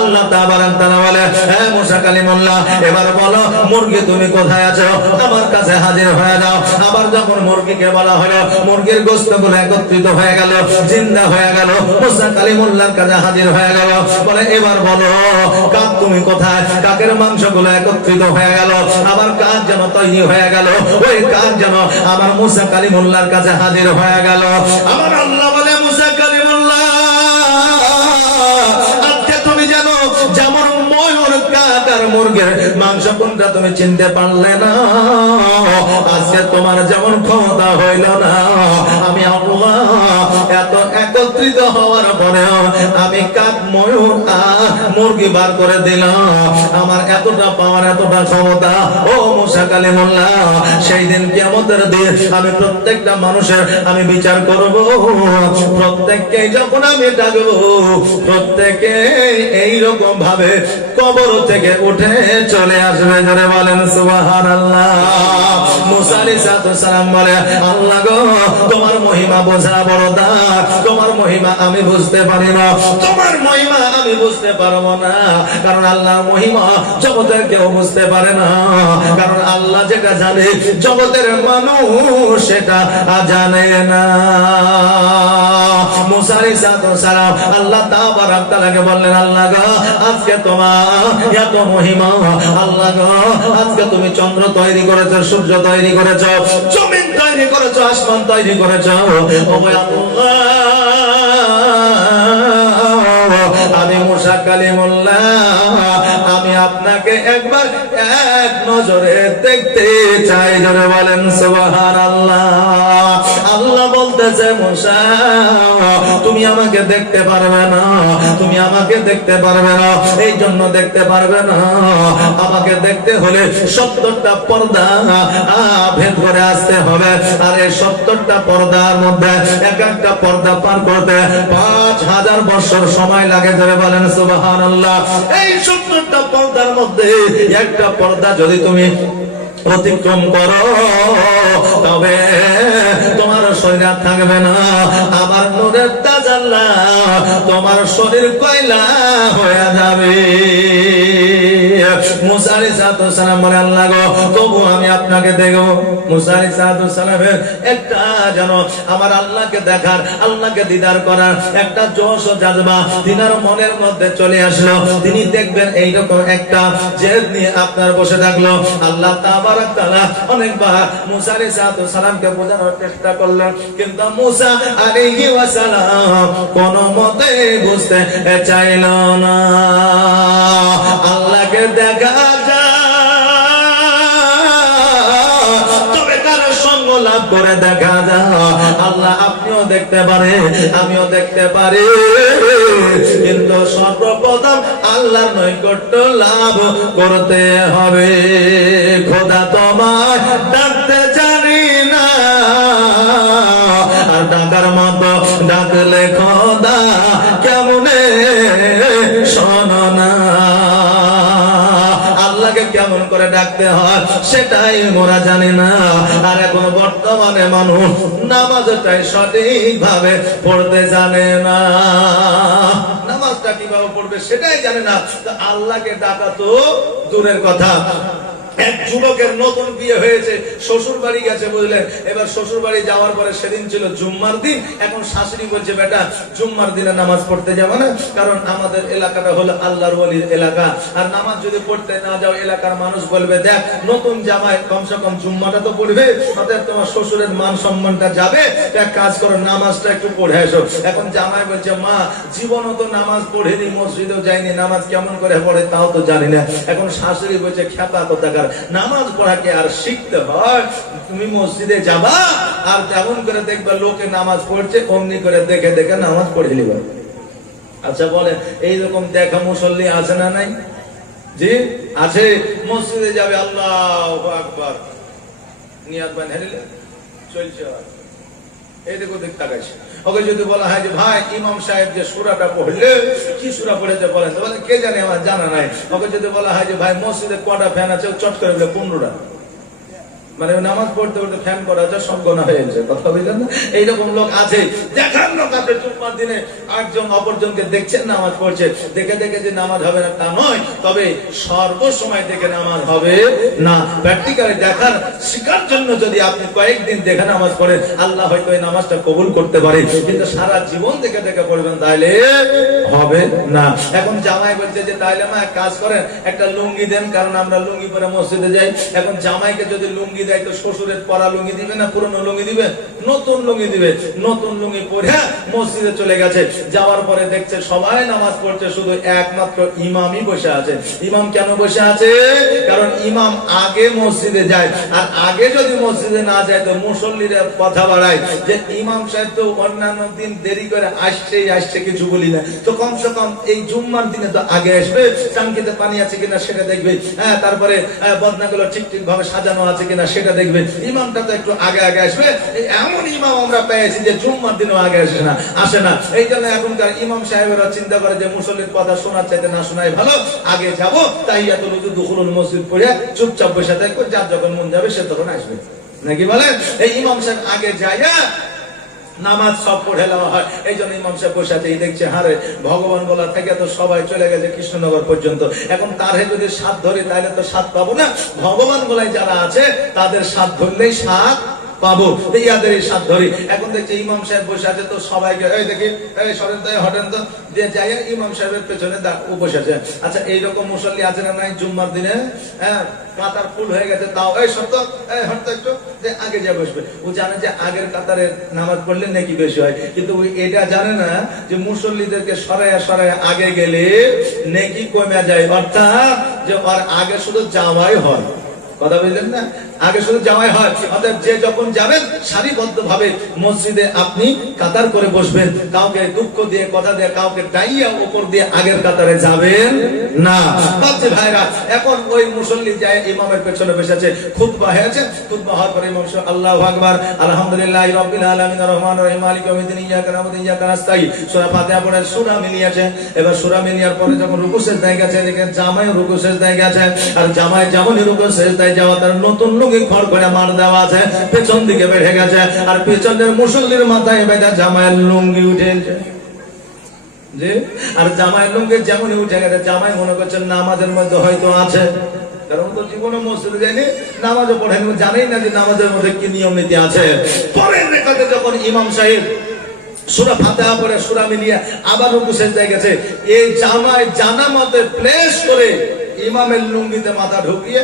আল্লাহ তাবারাক তাআলা বলে, হে মুসা কালিমুল্লাহ, এবার বলো মুরগি তুমি কোথায় আছো, আমার কাছে হাজির হয়ে যাও। আবার যখন মুরগিকে বলা হলো, মুরগির গোশতগুলো একত্রিত হয়ে গেল, জিন্দা হয়ে গেল, মুসা কালিমুল্লাহর কাছে হাজির হয়ে গেল। বলে এবার বলো কাক তুমি কোথায়, কাকের মাংসগুলো একত্রিত হয়ে গেল, আবার কাক যেন তৈরি হয়ে গেল, ওই কাক যেন আমার মুসা কালিমুল্লাহর কাছে হাজির হয়ে গেল। আমার আল্লাহ বলে, মুসা কালিমুল্লাহ, যেমন ময়ূর কাক আর মুরগির মাংস কোনটা তুমি চিনতে পারলে না, আজকে তোমার যেমন ক্ষমতা হইল না, আমি আল্লাহ এত একত্রিত হওয়ার পরেও আমি কাক ময়ূর আর মুরগি বার করে দিলাম। আমার এতটা পাওয়ার, এতটা ক্ষমতা। ও মুসা কালিমুল্লাহ, সেই দিন কিয়ামতের দিন আমি প্রত্যেকটা মানুষের আমি বিচার করব, প্রত্যেককে যখন আমি ডাকবো, প্রত্যেকে এইরকম ভাবে কবর থেকে উঠে চলে আসবে। জোরে বলেন সুবহানাল্লাহ। মুসা আলাইহিস সালাম বলে, আল্লাহ গো, তোমার মহিমা বোঝা বড় দায়, তোমার মহিমা আমি বুঝতে পারি না, তোমার মহিমা আমি বুঝতে পারবো না, কারণ আল্লাহর মহিমা জগতের কেউ বুঝতে পারে না, কারণ আল্লাহ যেটা জানে জগতের মানুষ সেটা জানে না। মুসা আলাইহিস সালাম আল্লাহ তাবারাক তাআলাকে বললেন, আল্লাহ গো, আজকে তোমার এত মহিমা, আল্লাহ গো, আজকে তুমি চন্দ্র তৈরি করেছো, সূর্য তৈরি করেছো, জমিন তৈরি করেছো, আসমান তৈরি করেছো। ও আল্লাহ, আমি মুসা কালিমুল্লাহ, আমি আপনাকে একবার এক নজরে দেখতে চাই। জোরে বলেন সুবহানাল্লাহ। আল্লাহ বলতেছে, মুসা, তুমি আমাকে দেখতে পারবে না, তুমি আমাকে দেখতে পারবে না, এই জন্য দেখতে পারবে না, আমাকে দেখতে হলে 70টা পর্দা ভেদ করে আসতে হবে। আর এই 70টা পর্দার মধ্যে এক একটা পর্দা পার করতে 5000 বছর সময় লাগে। ধরে বলেন সুবহানাল্লাহ। এই 70টা পর্দার মধ্যে একটা পর্দা যদি তুমি অতিক্রম করো, তবে তোমার শরীর থাকবে না, আমার নূরের তাজাল্লা তোমার শরীর কয়লা হয়ে যাবে। মুসা আলাইহিস সালাম বলে, আল্লাহ গো, তবু আমি আপনাকে দেখব। মুসা আলাইহিস সালামের একটা যেন আমার আল্লাহকে দেখার, আল্লাহকে দিদার করার একটা জোশ ও জাযবা তিনার মনের মধ্যে চলে আসলো। তিনি দেখবেন এইরকম একটা জেদ নিয়ে আপনার বসে থাকলো। আল্লাহ তাবারাক তাআলা অনেকবার মুসা আলাইহিস সালামকে বোঝানোর চেষ্টা করলেন, কিন্তু মুসা আলাইহিস সালাম কোনো মতে বুঝতে চাইল না। আল্লাহকে দেখা লাভ করে দেখা যায়। আল্লাহ আপনিও দেখতে পারে, আমিও দেখতে পারি, কিন্তু সর্বপ্রথম আল্লাহর নৈকট্য লাভ করতে হবে। খোদা তোমার ডাকতে জানি না, আর ডাকার মতো ডাকলে খোদা কেমনে শোনো না। আল্লাহকে কেমন করে ডাকতে হয় সেটাই মোরা জানি না। আর এখন বর্তমানে মানুষ নামাজটাই সঠিক ভাবে পড়তে জানে না, নামাজটা কিভাবে পড়বে সেটাই জানে না। আল্লাহকে ডাকা তো দূরের কথা। এক যুবকের নতুন বিয়ে হয়েছে, শ্বশুর বাড়ি গেছে, বুঝলেন। এবার শ্বশুর বাড়ি যাওয়ার পরে সেদিন ছিল জুম্মার দিন। এখন শাশুড়ি বলছে, বেটা জুম্মার দিনে নামাজ পড়তে যাবে না, কারণ আমাদের এলাকাটা হলো আল্লাহর ওলির এলাকা, আর নামাজ যদি পড়তে না যাও এলাকার মানুষ বলবে, দেখ নতুন জামাই কমসে কম জুম্মাটা তো পড়বে, অতএব তোমার শ্বশুরের মান সম্মানটা যাবে, এক কাজ করো নামাজটা একটু পড়ে এসো। এখন জামাই বলছে, মা জীবনও তো নামাজ পড়েনি, মসজিদেও যাইনি, নামাজ কেমন করে পড়ে তাও তো জানি না। এখন শাশুড়ি বলছে, খেপা কোথাকার, নামাজ পড়াকে আর শিখতে হয়, তুমি মসজিদে যাবা আর তেমন করে দেখবা লোকে নামাজ পড়ছে, অমনি করে দেখে দেখে নামাজ পড়ে নিবা। আচ্ছা বলেন, এইরকম দেখা মুসল্লি আছে না নাই? জি আছে। মসজিদে যাবে, আল্লাহু আকবার, নিয়াত বান হেরিলে চলছে, এইদিকে ওদিক তাকাইছে। ওকে যদি বলা হয় যে ভাই ইমাম সাহেব যে সূরাটা পড়লে, কি সূরা পড়েছে বলেন, বলে কে জানে, আমার জানা নাই। ওকে যদি বলা হয় যে ভাই মসজিদে কটা ফ্যান আছে, চট করে বলে 15টা, মানে নামাজ পড়তে পড়তে ফ্যান করা যায় সব গোনা হয়ে গেছে, কথা বুঝলেন না? এইরকম লোক আছে, দেখার লোক আপনি জুম্মার দিনে একজন অপরজনকে দেখছেন নামাজ পড়ছে, দেখে দেখে যে নামাজ হবে না তা নয়, তবে সর্বসময় দেখে নামাজ হবে না। প্র্যাকটিক্যালি দেখার শিকার জন্য যদি আপনি কয়েকদিন দেখে নামাজ পড়েন, আল্লাহ হয়তো এই নামাজটা কবুল করতে পারে, কিন্তু সারা জীবন দেখে দেখে পড়বেন তাইলে হবে না। এখন জামাই বলছে যে তাইলে মা এক কাজ করেন, একটা লুঙ্গি দেন, কারণ আমরা লুঙ্গি পরে মসজিদে যাই। এখন জামাইকে যদি লুঙ্গি দেয় তো শ্বশুরের পরা লুঙ্গি দিবে না পুরনো লুঙ্গি দিবে? নতুন লুঙ্গি দিবে। নতুন লুঙ্গি পরে মসজিদে চলে গেছে, যাওয়ার পরে দেখছে সবাই নামাজ পড়ছে, শুধু একমাত্র ইমামই বসে আছে। ইমাম কেন বসে আছে? কারণ ইমাম আগে মসজিদে যায়, আর আগে যদি মসজিদে না যায় তো মুসল্লিরা কথা বাড়ায় যে ইমাম সাহেব তো অন্যান্য দিন দেরি করে আসছে কিছু বলি না, তো কমসে কম এই জুম্মার দিনে তো আগে আসবে, টাঙ্কিতে পানি আছে কিনা সেটা দেখবে, তারপরে বদনাগুলো ঠিক ঠিক ভাবে সাজানো আছে কিনা সেটা দেখবে। ইমামটা তো একটু আগে আগে আসবে। এমন ইমাম আমরা পেয়েছি যে জুম্মার দিনও আগে আসে না। এই জন্য এখনকার ইমাম সাহেবেরা চিন্তা করে যে মুসল্লির কথা শোনার চাইতে না শোনাই ভালো, আগে যাবো তাহিয়াতুল ওযু দুখুলুল মসজিদ পড়ে চুপচাপ বসে থাকবো, যার যখন মন যাবে সে তখন আসবে, নাকি বলেন? এই ইমাম সাহেব আগে যায় নামাজ সব পড়ে নেওয়া হয়। এই জন্য ইমাম সাহেব বসে আছে, দেখছে হারে ভগবান বলা থেকে তো সবাই চলে গেছে কৃষ্ণনগর পর্যন্ত, এখন তারে যদি সাত ধরি তাহলে তো সাত পাবো না। ভগবান বলায় যারা আছে তাদের সাত ধরলেই সাত পাবো, ইয়াদের এই সাত ধরি। এখন দেখছি ইমাম সাহেব বসে আছে, তো সবাইকে এই দেখি এই সরেন তো হটেন তো দিয়ে যাই ইমাম সাহেবের পেছনে ও বসে আছে। আচ্ছা এইরকম মুসল্লি আছে না নাই জুম্মার দিনে? কাতার ফুল হয়ে গেছে, তাও এই সত্য হটতো একটু যে আগে যা বসবে। ও জানে যে আগের কাতারে নামাজ পড়লে নাকি বেশি হয়, কিন্তু ওই এটা জানে না যে মুসল্লিদেরকে সরায়া আগে গেলে নেকি কমে যায়, অর্থাৎ যে ওর আগে শুধু যাওয়াই হয়, কথা বুঝলেন না? আগে শুধু যাওয়াই হয়। অর্থাৎ যে যখন যাবেন সারিবদ্ধ ভাবে মসজিদে আপনি কাতার করে বসবেন, কাউকে দুঃখ দিয়ে কথা দিয়ে কাউকে টাইয়া উপর দিয়ে আগের কাতারে যাবেন না। বাচ্চা ভাইরা, এখন ওই মুসল্লি যায় ইমামের পেছনে বসে আছে, খুতবা হয়েছে, খুতবা হওয়ার পরে ইমাম সাহেব আল্লাহু আকবার আলহামদুলিল্লাহি রাব্বিল আলামিন আর রহমানির রহিম মালিকি ইয়াউমিদ্দিন ইয়াকা না'বুদু ওয়া ইয়াকা নাস্তাঈন সূরা ফাতিহা পড়ে সূরা মিলিয়েছে। এবার সূরা মিলিয়ার পরে যখন রুকু সিজদায় গেছে, দেখেন জামাই রুকু সিজদায় গেছে, আর জামাই যেমনই রুকু সিজদায় যাওয়া তার নতুন লুঙ্গি খড় করে মার দেওয়া আছে, পেছন দিকে বেড়ে গেছে, আর পেছনের মুসল্লির মাথায় বেঁধে জামাইয়ের লুঙ্গি উঠেছে যে, আর জামাইয়ের লুঙ্গি যেমনই উঠে গেছে, জামাই মনে করছেন নামাজের মধ্যে হয়তো আছে, কারণ তো জীবনে মসজিদে যায়নি, নামাজও পড়েনি, জানেই না যে নামাজের মধ্যে কি নিয়ম নীতি আছে। পরের রেখাতে যখন ইমাম সাহেব সূরা ফাতিহা পড়ে সূরা মিলিয়ে আবার রুকু সিজদায় গেছে, এই জামাই জানা মতে প্লেস করে ইমামের লুঙ্গিতে মাথা ঢুকিয়ে